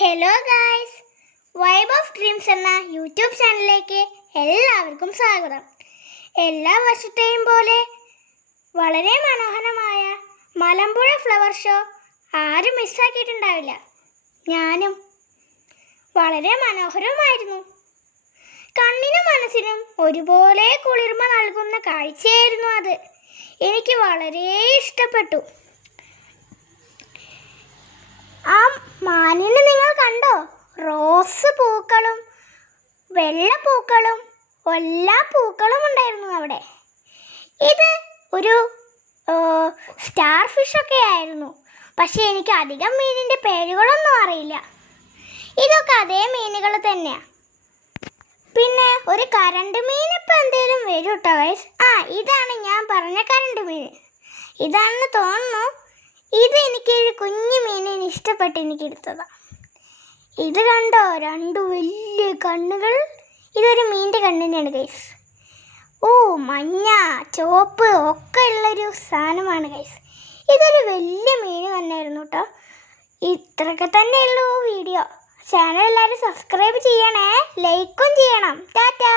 Hello guys, vibe of dreams എന്ന YouTube ചാനലിലേക്ക് എല്ലാവർക്കും സ്വാഗതം. എല്ലാ വർഷത്തെയും പോലെ വളരെ മനോഹരമായ മലമ്പുഴ ഫ്ലവർ ഷോ ആരും മിസ്സാക്കിയിട്ടുണ്ടാവില്ല. ഞാനും. വളരെ മനോഹരമായിരുന്നു. കണ്ണിനും മനസ്സിനും ഒരുപോലെ കുളിർമ നൽകുന്ന കാഴ്ചയായിരുന്നു അത്. എനിക്ക് വളരെ ഇഷ്ടപ്പെട്ടു. ആ മാനിനെ നിങ്ങൾ കണ്ടോ? റോസ് പൂക്കളും വെള്ളപ്പൂക്കളും എല്ലാ പൂക്കളും ഉണ്ടായിരുന്നു അവിടെ. ഇത് ഒരു സ്റ്റാർ ഫിഷ് ഒക്കെ ആയിരുന്നു. പക്ഷെ എനിക്ക് അധികം മീനിൻ്റെ പേരുകളൊന്നും അറിയില്ല. ഇതൊക്കെ അതേ മീനുകൾ തന്നെയാണ്. പിന്നെ ഒരു കരണ്ട് മീൻ ഇപ്പം എന്തെങ്കിലും വരും കേട്ടോ ഗൈസ്. ഇതാണ് ഞാൻ പറഞ്ഞ കരണ്ട് മീൻ. ഇതാണെന്ന് തോന്നുന്നു. ഇത് എനിക്കൊരു കുഞ്ഞു മീനിന് ഇഷ്ടപ്പെട്ട് എനിക്ക് എടുത്തതാണ്. ഇത് കണ്ടോ, രണ്ട് വലിയ കണ്ണുകൾ. ഇതൊരു മീനിൻ്റെ കണ്ണിനാണ് ഗൈസ്. മഞ്ഞ ചുവപ്പ് ഒക്കെ ഉള്ളൊരു സാധനമാണ് ഗൈസ്. ഇതൊരു വലിയ മീൻ തന്നെയായിരുന്നു കേട്ടോ. ഇത്രയൊക്കെ തന്നെയുള്ളൂ വീഡിയോ. ചാനൽ എല്ലാവരും സബ്സ്ക്രൈബ് ചെയ്യണേ, ലൈക്കും ചെയ്യണം. ടാറ്റാ.